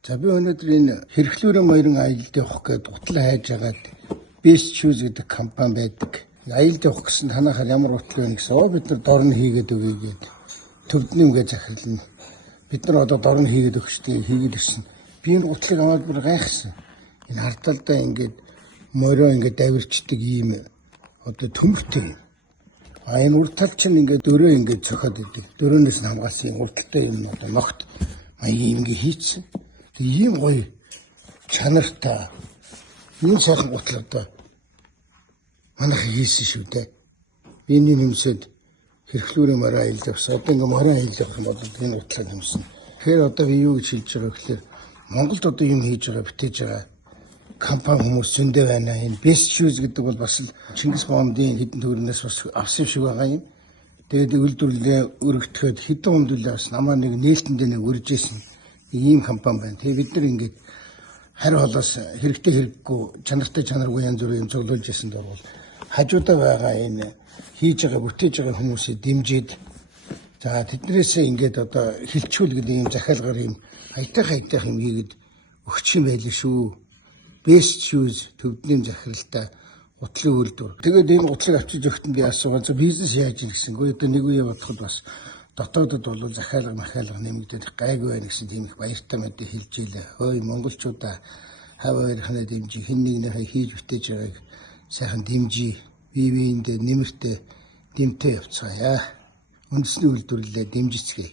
За би өнөөдөр энэ Хэрхлүүрийн Моёрын аялалд явах гээд утал хайж агаад Best Shoes гэдэг компани байдаг. Аялалд явах гэсэн танахаар ямар утал байна гэсэн. Бид нар дорн хийгээд өгье гээд төвднэмгээ захирлна. Бид нар одоо дорн хийгээд өгчтэй хийгээд ирсэн. Би энэ утлыг аваад бүр гайхсан. Энэ харталдаа ингээд морио ингээд давирчдаг ийм одоо төмөртэй. Энэ уртал чинь ингээд дөрөө ингээд цохоод идэв. Дөрөөнөөс нь хамгаалсан урталтай юм одоо ногт ийм ингээд хийцэн. Ийм гоё чанартай ийм сайхан гутлаа одоо манайх хийсэн шүү дээ. Би энэ нэмсэд Хэрхлүүрийн Морио аялалд явсан. Одоо ингээд Морио аялалд явах юм бол энэ гутлаа нэмсэн. Тэгэхээр одоо би юу гэж хэлж байгаа гэхээр Монголд одоо юм хийж байгаа битээж байгаа компани хүмүүс зөндөө байна. Энэ Best Shoes гэдэг бол бас Чингис Боомдын хэдэн төгрөгнөөс бас авсан шиг байгаа юм. Тэгээд үйлдвэрлэлээ өргөтгөхөд хэдэн хүндүлээ бас намаа нэг нээлтэндээ нэг үржсэн ийм компани байна. Тэгээ бид нар ингээд харь холоос хэрэгтэй хэрэггүй чанартай чанаргүй янз бүрийн зөвлөж ясанд бол хажуудаа байгаа энэ хийж байгаа бүтээж байгаа хүмүүсийг дэмжиж за тэднээсээ ингээд одоо хилчүүл гэдэг ийм захиалгаар ийм хайтайх юм хийгээд өгч юм байлээ шүү. Best Shoes төвднэм захиралтай утлын үйлдвэр. Тэгээд энэ утлыг авчиж өгтөн би асуугаад за бизнес яаж ийн гэсэнгүй. Одоо нэг үе бодоход бас дотоодод бол захиалга нэмэгдэх гайгүй байна гэсэн тийм их баяртай мэдээ хэлж ийлээ. Хөөе монголчуудаа хав хоёрхнаа дэмжиж хэн нэгнийхээ хийж бүтээж байгааг сайхан дэмжиж бие биендээ нэмэртэй дэмтэй явцгаая. Үндэсний үйлдвэрлэлээ дэмжицгээе.